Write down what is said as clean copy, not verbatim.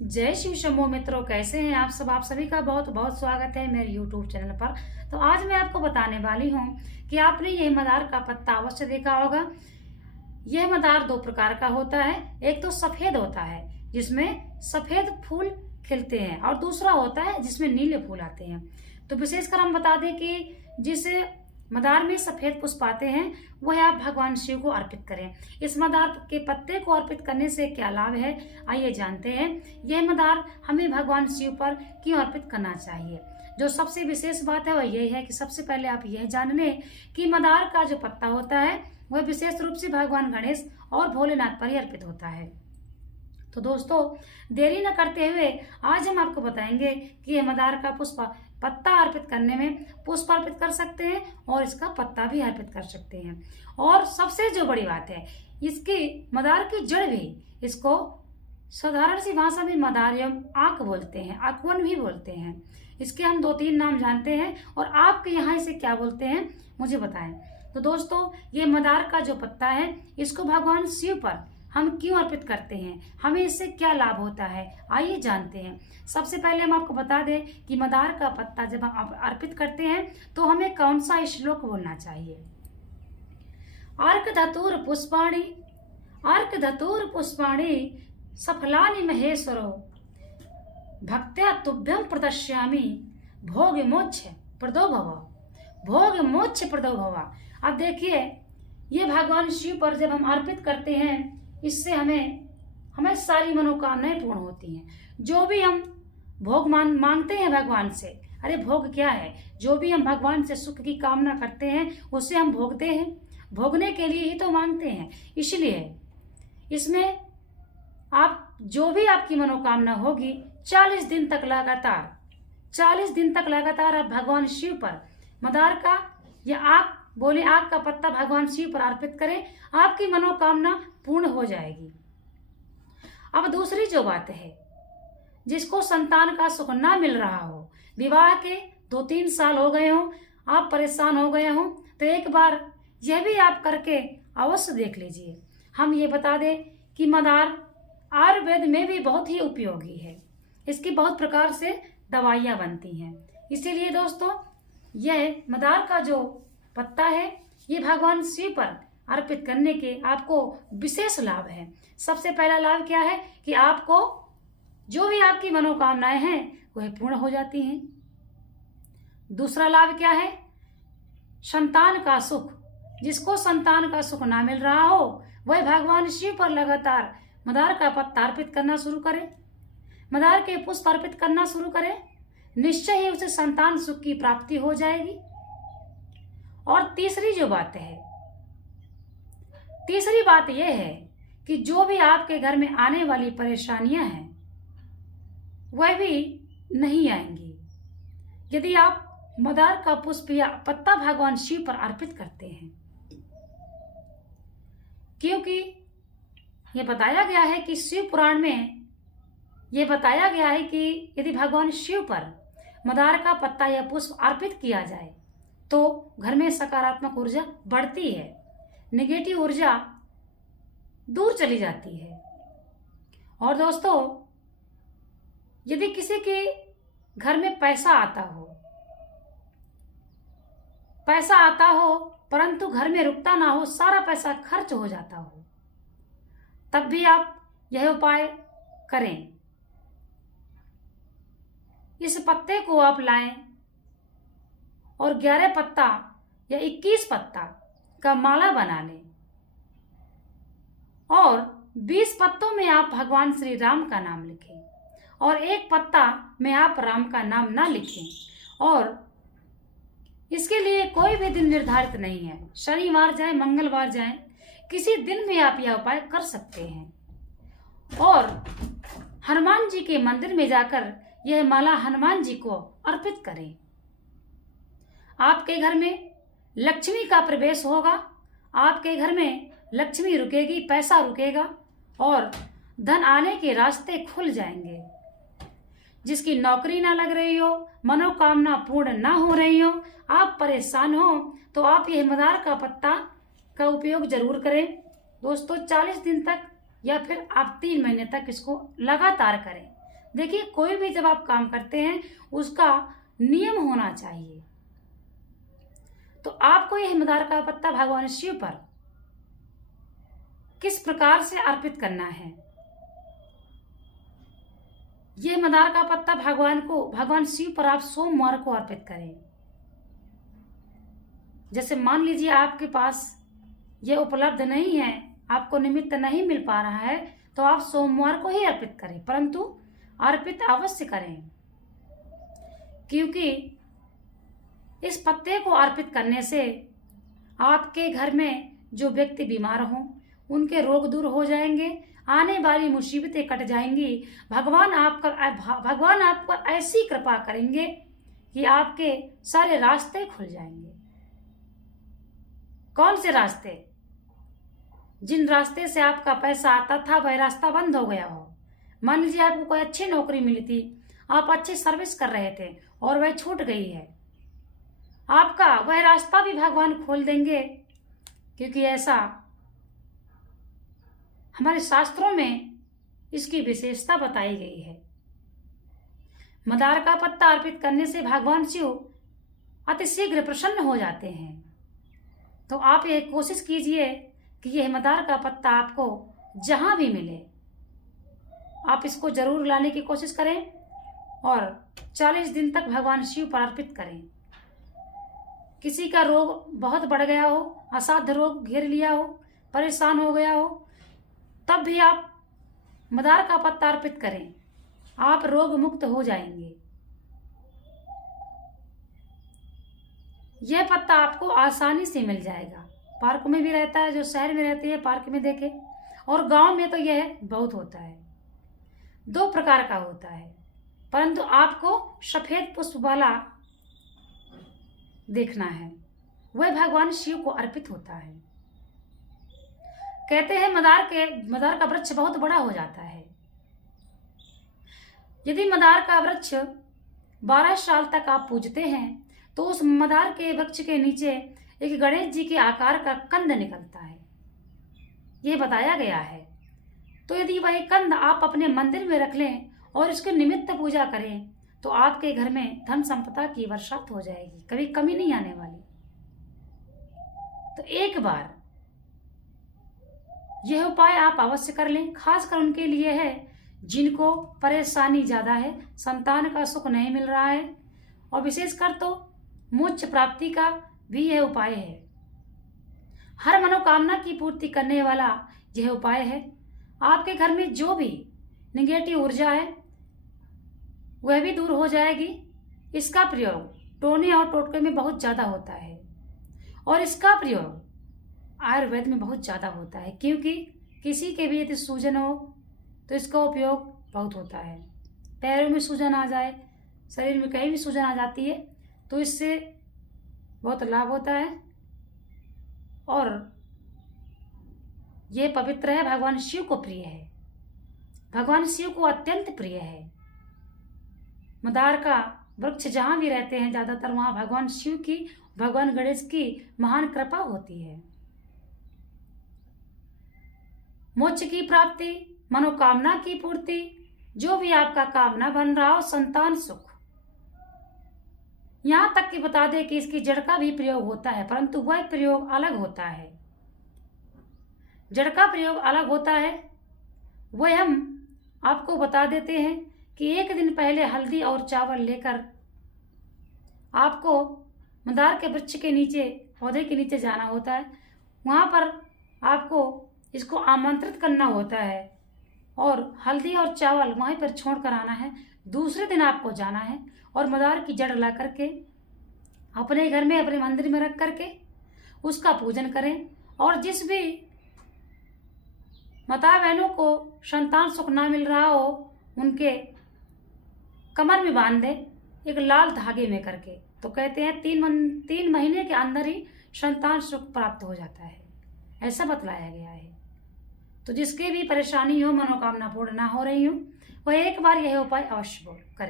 जय शिव शंभो मित्रों, कैसे हैं आप सब। आप सभी का बहुत बहुत स्वागत है मेरे YouTube चैनल पर। तो आज मैं आपको बताने वाली हूँ कि आपने यह मदार का पत्ता अवश्य देखा होगा। यह मदार दो प्रकार का होता है। एक तो सफेद होता है जिसमें सफेद फूल खिलते हैं, और दूसरा होता है जिसमें नीले फूल आते हैं। तो विशेषकर हम बता दें कि जिस मदार में सफेद पुष्प आते हैं वह आप भगवान शिव को अर्पित करें। इस मदार के पत्ते को अर्पित करने से क्या लाभ है, आइए जानते हैं। यह मदार हमें भगवान शिव पर क्यों अर्पित करना चाहिए। जो सबसे विशेष बात है वह यह है कि सबसे पहले आप यह जान लें कि मदार का जो पत्ता होता है वह विशेष रूप से भगवान गणेश और भोलेनाथ पर ही अर्पित होता है। तो दोस्तों, देरी न करते हुए आज हम आपको बताएंगे कि यह मदार का पत्ता अर्पित करने में पुष्प अर्पित कर सकते हैं और इसका पत्ता भी अर्पित कर सकते हैं। और सबसे जो बड़ी बात है, इसकी मदार की जड़ भी, इसको साधारण सी भाषा में मदारियम आक बोलते हैं, आकवन भी बोलते हैं। इसके हम 2-3 नाम जानते हैं, और आपके यहाँ इसे क्या बोलते हैं मुझे बताएं। तो दोस्तों, ये मदार का जो पत्ता है इसको भगवान शिव पर हम क्यों अर्पित करते हैं, हमें इससे क्या लाभ होता है, आइए जानते हैं। सबसे पहले हम आपको बता दें कि मदार का पत्ता जब हम अर्पित करते हैं तो हमें कौन सा श्लोक बोलना चाहिए। अर्क धतूर पुष्पाणि सफलानि महेश्वरो भक्त्या तुभ्यं प्रदश्यामि भोग मोक्ष प्रदो भव। अब देखिए, ये भगवान शिव पर जब हम अर्पित करते हैं इससे हमें सारी मनोकामनाएं पूर्ण होती हैं। जो भी हम भोग मांगते हैं भगवान से, अरे भोग क्या है, जो भी हम भगवान से सुख की कामना करते हैं उसे हम भोगते हैं, भोगने के लिए ही तो मांगते हैं। इसलिए इसमें आप जो भी आपकी मनोकामना होगी 40 दिन तक लगातार आप भगवान शिव पर मदार का या आग का पत्ता भगवान शिव पर अर्पित करें, आपकी मनोकामना पूर्ण हो जाएगी। अब दूसरी जो बात है, जिसको संतान का सुख ना मिल रहा हो, विवाह के 2-3 साल हो गए हो, आप परेशान हो गए हो, तो एक बार यह भी आप करके अवश्य देख लीजिए। हम ये बता दें कि मदार आयुर्वेद में भी बहुत ही उपयोगी है। इसकी बहुत प्रकार से दवाइयाँ बनती हैं। इसीलिए दोस्तों, यह मदार का जो पत्ता है ये भगवान शिव पर अर्पित करने के आपको विशेष लाभ है। सबसे पहला लाभ क्या है कि आपको जो भी आपकी मनोकामनाएं हैं वह पूर्ण हो जाती हैं। दूसरा लाभ क्या है, संतान का सुख। जिसको संतान का सुख ना मिल रहा हो वह भगवान शिव पर लगातार मदार का पत्ता अर्पित करना शुरू करे, मदार के पुष्प अर्पित करना शुरू करे, निश्चय ही उसे संतान सुख की प्राप्ति हो जाएगी। और तीसरी बात यह है कि जो भी आपके घर में आने वाली परेशानियां हैं वह भी नहीं आएंगी यदि आप मदार का पुष्प या पत्ता भगवान शिव पर अर्पित करते हैं। क्योंकि यह बताया गया है कि शिव पुराण में यह बताया गया है कि यदि भगवान शिव पर मदार का पत्ता या पुष्प अर्पित किया जाए तो घर में सकारात्मक ऊर्जा बढ़ती है, नेगेटिव ऊर्जा दूर चली जाती है। और दोस्तों, यदि किसी के घर में पैसा आता हो परंतु घर में रुकता ना हो, सारा पैसा खर्च हो जाता हो, तब भी आप यह उपाय करें। इस पत्ते को आप लाएं और 11 पत्ता या 21 पत्ता का माला बना लें, और 20 पत्तों में आप भगवान श्री राम का नाम लिखें, और 1 पत्ता में आप राम का नाम ना लिखें। और इसके लिए कोई भी दिन निर्धारित नहीं है, शनिवार जाए मंगलवार जाए, किसी दिन में आप यह उपाय कर सकते हैं। और हनुमान जी के मंदिर में जाकर यह माला हनुमान जी को अर्पित करें। आपके घर में लक्ष्मी का प्रवेश होगा, आपके घर में लक्ष्मी रुकेगी, पैसा रुकेगा और धन आने के रास्ते खुल जाएंगे। जिसकी नौकरी ना लग रही हो, मनोकामना पूर्ण ना हो रही हो, आप परेशान हो, तो आप यह मदार का पत्ता का उपयोग जरूर करें। दोस्तों, 40 दिन तक या फिर आप 3 महीने तक इसको लगातार करें। देखिए, कोई भी जब आप काम करते हैं उसका नियम होना चाहिए। तो आपको यह मदार का पत्ता भगवान शिव पर किस प्रकार से अर्पित करना है। यह मदार का पत्ता भगवान शिव पर आप सोमवार को अर्पित करें। जैसे मान लीजिए आपके पास यह उपलब्ध नहीं है, आपको निमित्त नहीं मिल पा रहा है, तो आप सोमवार को ही अर्पित करें, परंतु अर्पित अवश्य करें, क्योंकि इस पत्ते को अर्पित करने से आपके घर में जो व्यक्ति बीमार हों उनके रोग दूर हो जाएंगे, आने वाली मुसीबतें कट जाएंगी। भगवान आप पर ऐसी कृपा करेंगे कि आपके सारे रास्ते खुल जाएंगे। कौन से रास्ते? जिन रास्ते से आपका पैसा आता था वह रास्ता बंद हो गया हो। मान लीजिए आपको कोई अच्छी नौकरी मिली थी, आप अच्छी सर्विस कर रहे थे और वह छूट गई है, आपका वह रास्ता भी भगवान खोल देंगे, क्योंकि ऐसा हमारे शास्त्रों में इसकी विशेषता बताई गई है। मदार का पत्ता अर्पित करने से भगवान शिव अति शीघ्र प्रसन्न हो जाते हैं। तो आप ये कोशिश कीजिए कि यह मदार का पत्ता आपको जहां भी मिले आप इसको जरूर लाने की कोशिश करें और 40 दिन तक भगवान शिव पर अर्पित करें। किसी का रोग बहुत बढ़ गया हो, असाध्य रोग घेर लिया हो, परेशान हो गया हो, तब भी आप मदार का पत्ता अर्पित करें, आप रोग मुक्त हो जाएंगे। यह पत्ता आपको आसानी से मिल जाएगा। पार्क में भी रहता है, जो शहर में रहते हैं पार्क में देखे, और गांव में तो यह बहुत होता है। 2 प्रकार का होता है, परंतु आपको सफेद पुष्प वाला देखना है, वह भगवान शिव को अर्पित होता है। कहते हैं मदार का वृक्ष बहुत बड़ा हो जाता है। यदि मदार का वृक्ष 12 साल तक आप पूजते हैं तो उस मदार के वृक्ष के नीचे एक गणेश जी के आकार का कंद निकलता है, यह बताया गया है। तो यदि वह कंद आप अपने मंदिर में रख लें और इसके निमित्त पूजा करें तो आपके घर में धन संपदा की बरसात हो जाएगी, कभी कमी नहीं आने वाली। तो एक बार यह उपाय आप अवश्य कर लें। खासकर उनके लिए है जिनको परेशानी ज्यादा है, संतान का सुख नहीं मिल रहा है, और विशेषकर तो मोक्ष प्राप्ति का भी यह उपाय है। हर मनोकामना की पूर्ति करने वाला यह उपाय है। आपके घर में जो भी निगेटिव ऊर्जा है वह भी दूर हो जाएगी। इसका प्रयोग टोने और टोटके में बहुत ज्यादा होता है, और इसका प्रयोग आयुर्वेद में बहुत ज्यादा होता है, क्योंकि किसी के भी यदि सूजन हो तो इसका उपयोग बहुत होता है। पैरों में सूजन आ जाए, शरीर में कहीं भी सूजन आ जाती है तो इससे बहुत लाभ होता है, और यह पवित्र है, भगवान शिव को प्रिय है, भगवान शिव को अत्यंत प्रिय है। मदार का वृक्ष जहां भी रहते हैं ज्यादातर वहां भगवान शिव की, भगवान गणेश की महान कृपा होती है। मोक्ष की प्राप्ति, मनोकामना की पूर्ति, जो भी आपका कामना बन रहा हो, संतान सुख, यहां तक कि बता दें कि इसकी जड़ का भी प्रयोग होता है, परंतु वह प्रयोग अलग होता है। जड़ का प्रयोग अलग होता है, वह हम आपको बता देते हैं कि 1 दिन पहले हल्दी और चावल लेकर आपको मंदार के वृक्ष के नीचे, पौधे के नीचे जाना होता है। वहां पर आपको इसको आमंत्रित करना होता है और हल्दी और चावल वहीं पर छोड़ कर आना है। दूसरे दिन आपको जाना है और मदार की जड़ ला करके अपने घर में, अपने मंदिर में रख करके उसका पूजन करें। और जिस भी माता बहनों को संतान सुख ना मिल रहा हो उनके कमर में बांध दे एक लाल धागे में करके, तो कहते हैं 3 महीने के अंदर ही संतान सुख प्राप्त हो जाता है, ऐसा बतलाया गया है। तो जिसके भी परेशानी हो, मनोकामना पूर्ण ना हो रही हो, वह एक बार यह उपाय अवश्य करें।